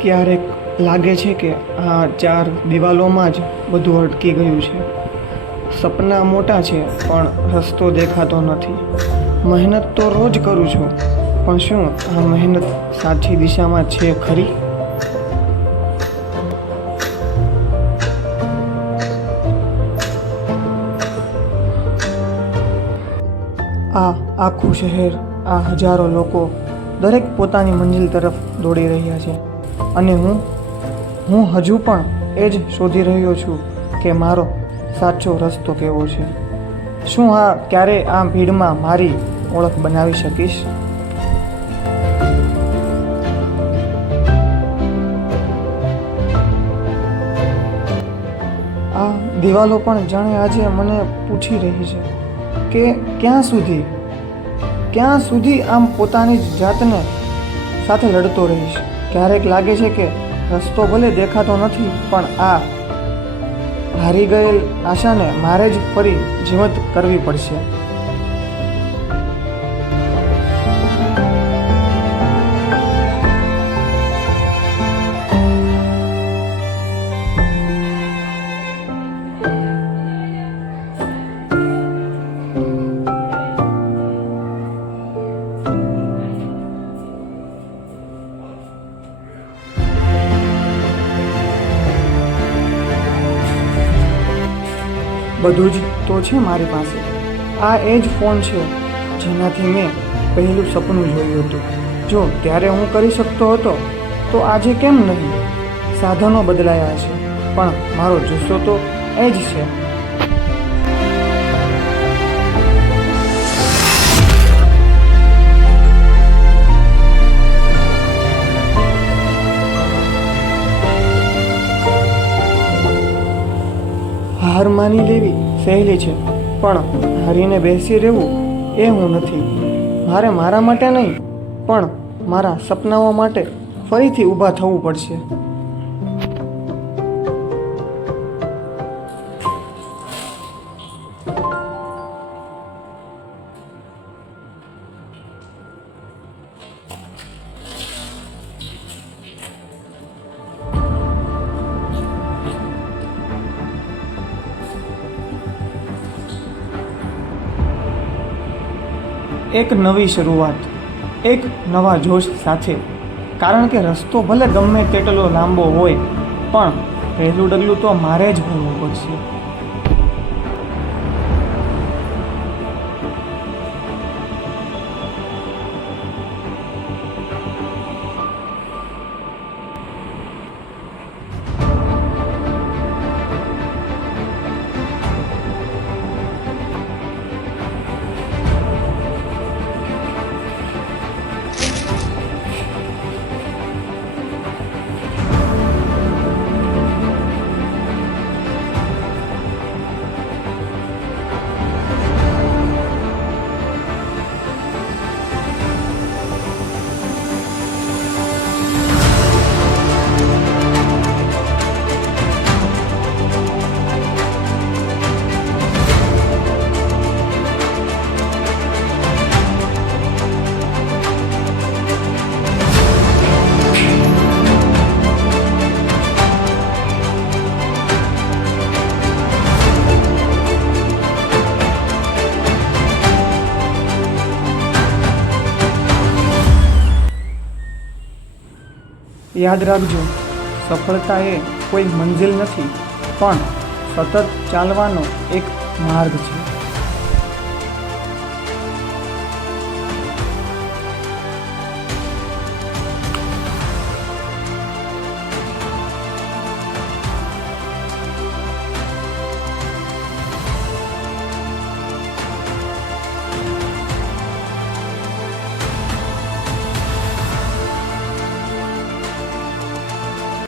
ક્યારેક લાગે છે કે આ ચાર દિવાલોમાં જ બધું અટકી ગયું છે. સપના મોટા છે પણ રસ્તો દેખાતો નથી. મહેનત તો રોજ કરું છું, પણ શું આ મહેનત સાચી દિશામાં છે ખરી? આ આખું શહેર, આ હજારો લોકો, દરેક પોતાની મંજિલ તરફ દોડી રહ્યા છે. અને હું હજુ પણ એ જ શોધી રહ્યો છું કે મારો સાચો રસ્તો કેવો છે. શું ક્યારે આ ભીડમાં મારી ઓળખ બનાવી શકીશ? આ દિવાલો પણ જાણે આજે મને પૂછી રહી છે કે ક્યાં સુધી આમ પોતાની જ જાતને સાથે લડતો રહીશ. ક્યારેક લાગે છે કે રસ્તો ભલે દેખાતો નથી, પણ આ હારી ગયેલ આશાને મારે જ ફરી જીવંત કરવી પડશે. બધું જ તો છે મારી પાસે. આ એ જ ફોન છે જેનાથી મેં પહેલું સપનું જોયું હતું. જો ત્યારે હું કરી શકતો હતો તો આજે કેમ નહીં? સાધનો બદલાયા છે પણ મારો જુસ્સો તો એ જ છે. હાર માની લેવી સહેલી છે, પણ હારીને બેસી રહેવું એ હું નથી. મારે મારા માટે નહીં, પણ મારા સપનાઓ માટે ફરીથી ઊભા થવું પડશે. એક નવી શરૂઆત, એક નવા જોશ સાથે. કારણ કે રસ્તો ભલે ગમે તેટલો લાંબો હોય, પણ પહેલું ડગલું તો મારે જ ભરવું પડશે. યાદ રાખજો, સફળતા એ કોઈ મંજિલ નથી, પણ સતત ચાલવાનો એક માર્ગ છે.